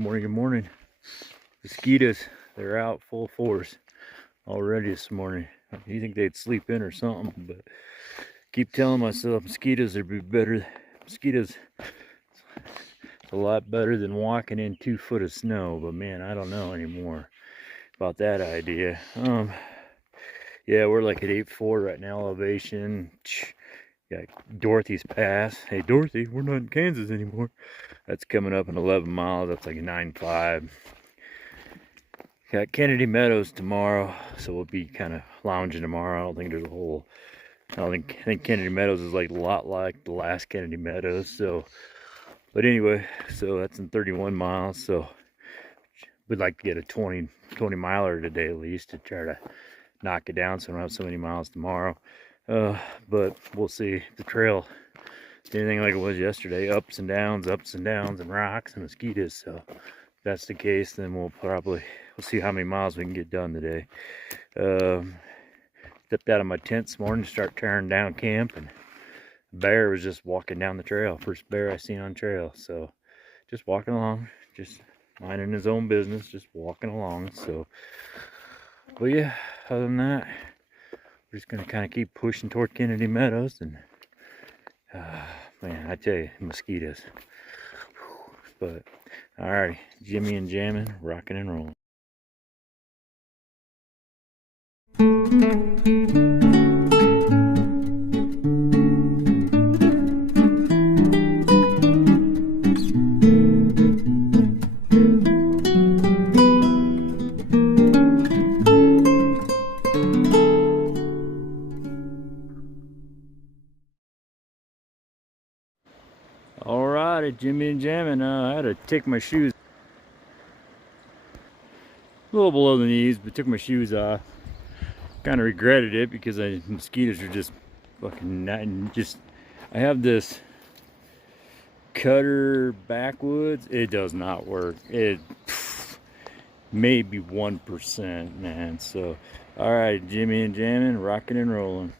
morning, good morning. Mosquitoes, they're out full force already this morning. You think they'd sleep in or something, but keep telling myself mosquitoes would be better. Mosquitoes, it's a lot better than walking in 2 foot of snow, but man, I don't know anymore about that idea. Yeah, we're like at 8.4 right now, elevation. Got Dorothy's Pass. Hey Dorothy, we're not in Kansas anymore. That's coming up in 11 miles. That's like 9.5. Got Kennedy Meadows tomorrow, so we'll be kind of lounging tomorrow. I don't think there's a whole. I think Kennedy Meadows is like a lot like the last Kennedy Meadows. So, but anyway, so that's in 31 miles. So we'd like to get a 20 miler today at least to try to knock it down, so I don't have so many miles tomorrow. But we'll see. The trail, anything like it was yesterday, ups and downs, and rocks and mosquitoes. So if that's the case, then we'll see how many miles we can get done today. Stepped out of my tent this morning to start tearing down camp, and the bear was just walking down the trail. First bear I seen on trail. So just walking along, just minding his own business, just walking along. So, but yeah, other than that, we're just gonna kind of keep pushing toward Kennedy Meadows. And man, I tell you, mosquitoes. But alrighty, Jimmy and jamming, rocking and rolling. Alrighty, Jimmy and jamming. I had to take my shoes a little below the knees, but took my shoes off. Kind of regretted it because mosquitoes are just fucking I have this cutter backwoods. It does not work. It maybe 1%, man. So, all right, Jimmy and jamming, rocking and rolling.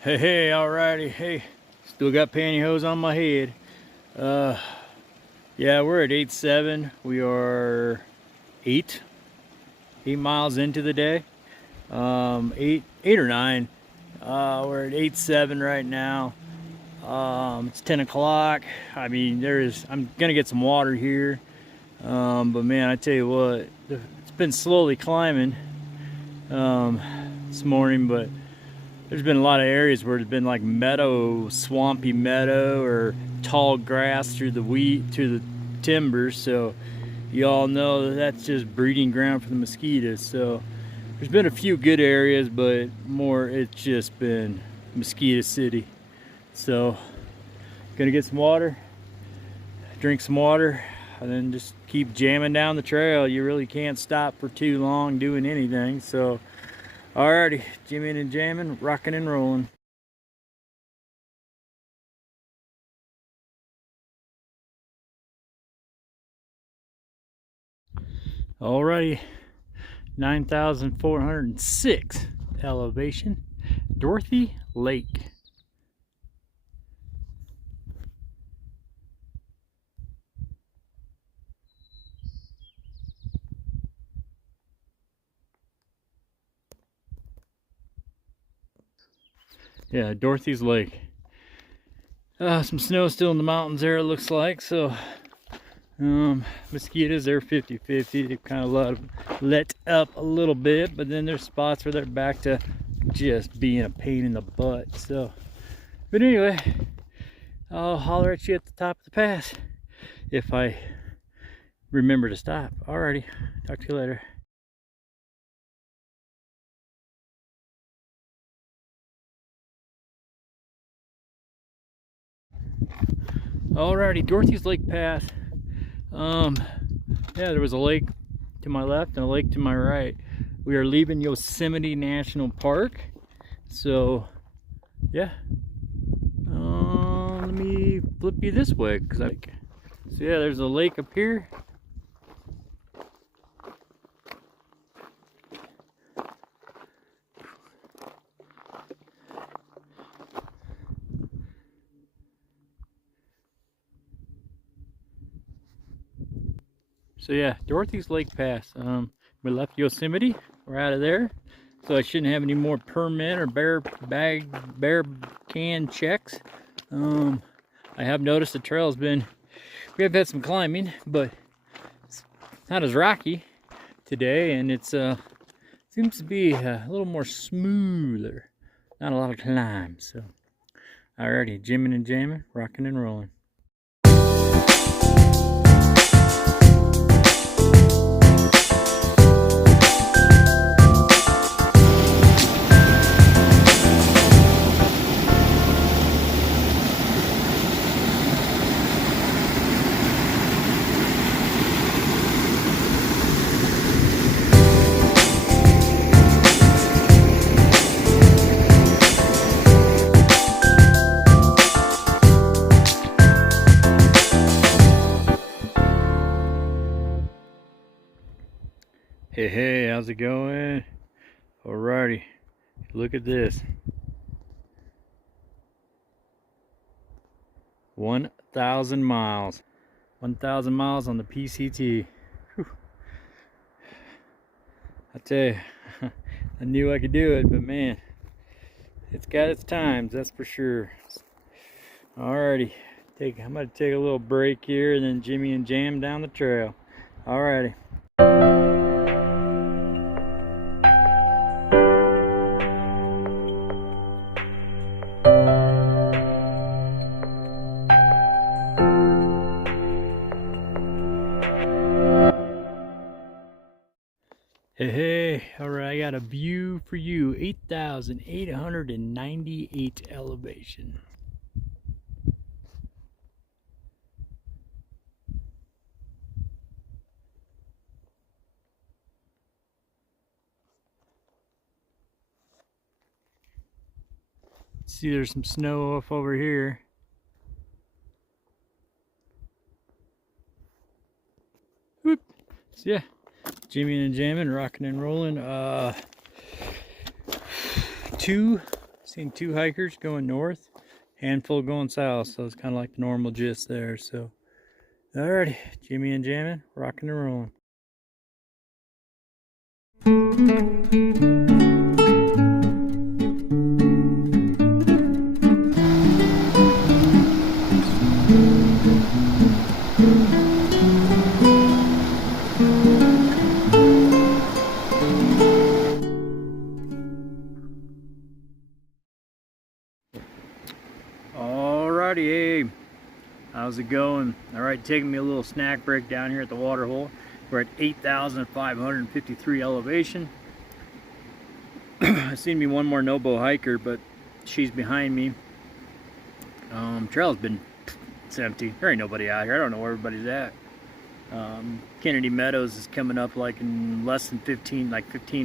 Hey, alrighty, hey, still got pantyhose on my head. Yeah, we're at 8.7. We are 8 miles into the day. 8 or 9. We're at 8.7 right now. It's 10 o'clock. I mean, I'm gonna get some water here. But man, I tell you what, it's been slowly climbing this morning, but there's been a lot of areas where it's been like meadow, swampy meadow, or tall grass through the timbers. So you all know that's just breeding ground for the mosquitoes. So there's been a few good areas, but more it's just been mosquito city. So gonna get some water, drink some water, and then just keep jamming down the trail. You really can't stop for too long doing anything. So alrighty, Jimmy and jamming, rocking and rolling. Alrighty, 9,406 elevation, Dorothy Lake. Yeah, Dorothy's Lake. Some snow still in the mountains there, it looks like. So mosquitoes, they're 50-50. They've kind of let up a little bit, but then there's spots where they're back to just being a pain in the butt. So, but anyway, I'll holler at you at the top of the pass if I remember to stop. Alrighty, talk to you later. Alrighty, Dorothy's Lake Pass. Yeah, there was a lake to my left and a lake to my right. We are leaving Yosemite National Park. So, yeah. Let me flip you this way, so yeah, there's a lake up here. So yeah, Dorothy's Lake Pass. We left Yosemite. We're out of there. So I shouldn't have any more permit or bear can checks. I have noticed the trail's been, we have had some climbing, but it's not as rocky today, and it's seems to be a little more smoother. Not a lot of climb. So alrighty, jimming and jamming, rocking and rolling. Hey, how's it going? Alrighty, look at this. 1,000 miles. 1,000 miles on the PCT. Whew. I tell you, I knew I could do it, but man, it's got its times, that's for sure. Alrighty, I'm gonna take a little break here and then jimmy and jam down the trail. Alrighty. Hey, alright, I got a view for you. 8,898 elevation. See, there's some snow off over here. Whoop. So yeah, jimmying and jamming, rocking and rolling. Seen two hikers going north, handful going south, so it's kind of like the normal gist there. So alrighty, jimmying and jamming, rocking and rolling. Alrighty, hey, how's it going? Alright, taking me a little snack break down here at the water hole. We're at 8,553 elevation. I seen me one more no-bow hiker, but she's behind me. Trail's been, it's empty. There ain't nobody out here. I don't know where everybody's at. Kennedy Meadows is coming up like in less than 15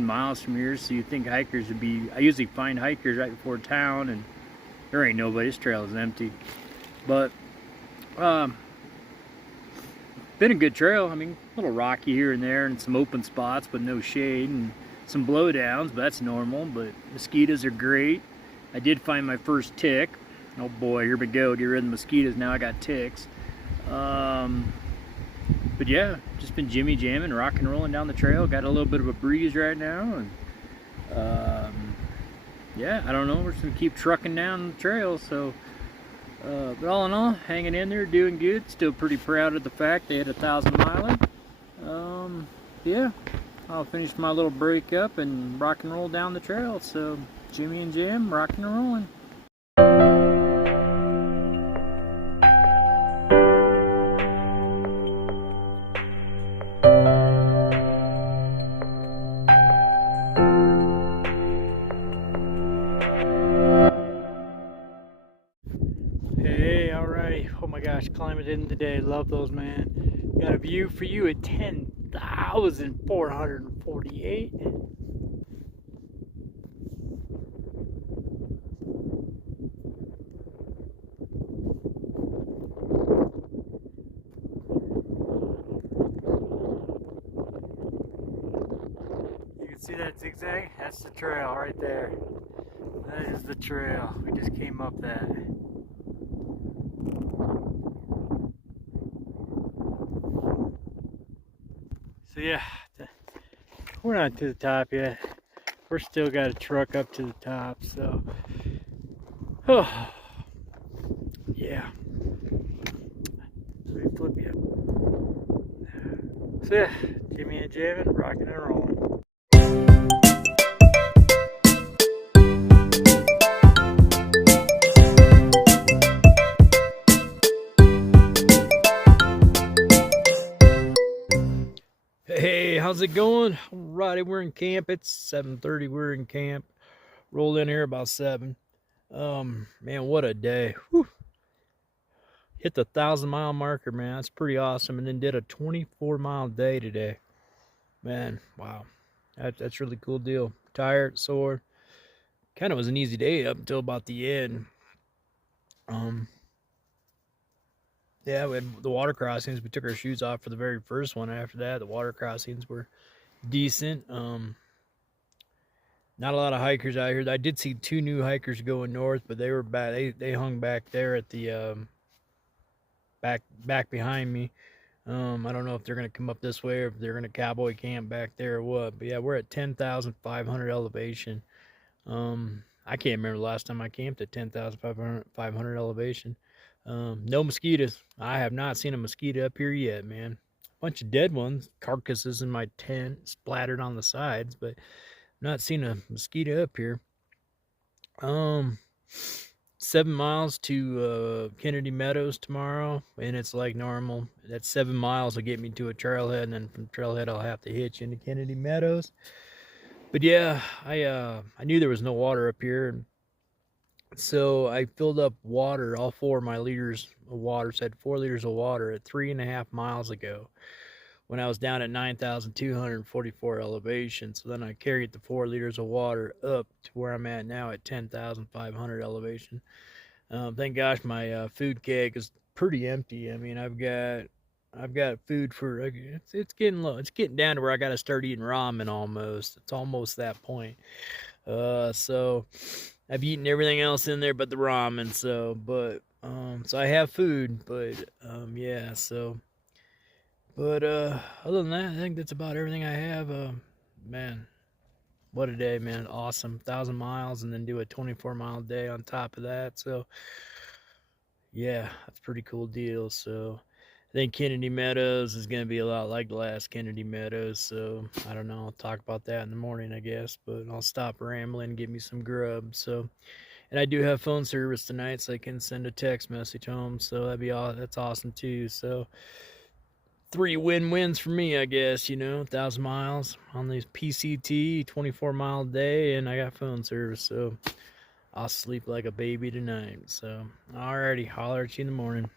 miles from here, so you think hikers would be, I usually find hikers right before town, and there ain't nobody. This trail is empty. But been a good trail. I mean, a little rocky here and there and some open spots but no shade, and some blowdowns, but that's normal. But mosquitoes are great. I did find my first tick. Oh boy, here we go. Get rid of the mosquitoes. Now I got ticks. But yeah, just been jimmy jamming, rock and rolling down the trail. Got a little bit of a breeze right now, and yeah, I don't know. We're just gonna keep trucking down the trail. So, but all in all, hanging in there, doing good. Still pretty proud of the fact they had a 1,000-miler. Yeah, I'll finish my little break up and rock and roll down the trail. So, jimmy and jam, rocking and rolling. Hey, alrighty. Oh my gosh, climbing in today. Love those, man. Got a view for you at 10,448. You can see that zigzag? That's the trail right there. That is the trail. We just came up that. So yeah, we're not to the top yet. We're still got a truck up to the top, so oh yeah. Let me flip you. So yeah, Jimmy and Jamin, rocking and rolling. Hey, how's it going? Alrighty, we're in camp. It's 7:30. We're in camp. Rolled in here about 7. Man, what a day. Whew. Hit the 1,000-mile marker, man. That's pretty awesome. And then did a 24-mile day today. Man, wow. That's really cool deal. Tired, sore. Kind of was an easy day up until about the end. Yeah, we had the water crossings. We took our shoes off for the very first one. After that, the water crossings were decent. Not a lot of hikers out here. I did see 2 new hikers going north, but they were back. They hung back there at the back behind me. I don't know if they're gonna come up this way or if they're gonna cowboy camp back there or what. But yeah, we're at 10,500 elevation. I can't remember the last time I camped at 10,500 elevation. No mosquitoes. I have not seen a mosquito up here yet, man. Bunch of dead ones, carcasses in my tent splattered on the sides, but not seen a mosquito up here. 7 miles to Kennedy Meadows tomorrow, and it's like normal. That 7 miles will get me to a trailhead, and then from trailhead I'll have to hitch into Kennedy Meadows. But yeah, I knew there was no water up here, so I filled up water, all 4 of my liters of water. So I had 4 liters of water at 3.5 miles ago when I was down at 9,244 elevation. So then I carried the 4 liters of water up to where I'm at now at 10,500 elevation. Thank gosh my food keg is pretty empty. I mean, I've got food for it's getting low. It's getting down to where I got to start eating ramen almost. It's almost that point. So I've eaten everything else in there but the ramen. So I have food, but yeah. So, but other than that, I think that's about everything I have. Man, what a day, man! Awesome, 1,000 miles, and then do a 24-mile day on top of that. So yeah, that's a pretty cool deal. So I think Kennedy Meadows is going to be a lot like the last Kennedy Meadows. So I don't know. I'll talk about that in the morning, I guess. But I'll stop rambling and get me some grub. So, and I do have phone service tonight, so I can send a text message home. So that's awesome too. So 3 win-wins for me, I guess. 1,000 miles on these PCT, 24-mile day, and I got phone service. So I'll sleep like a baby tonight. So alrighty, holler at you in the morning.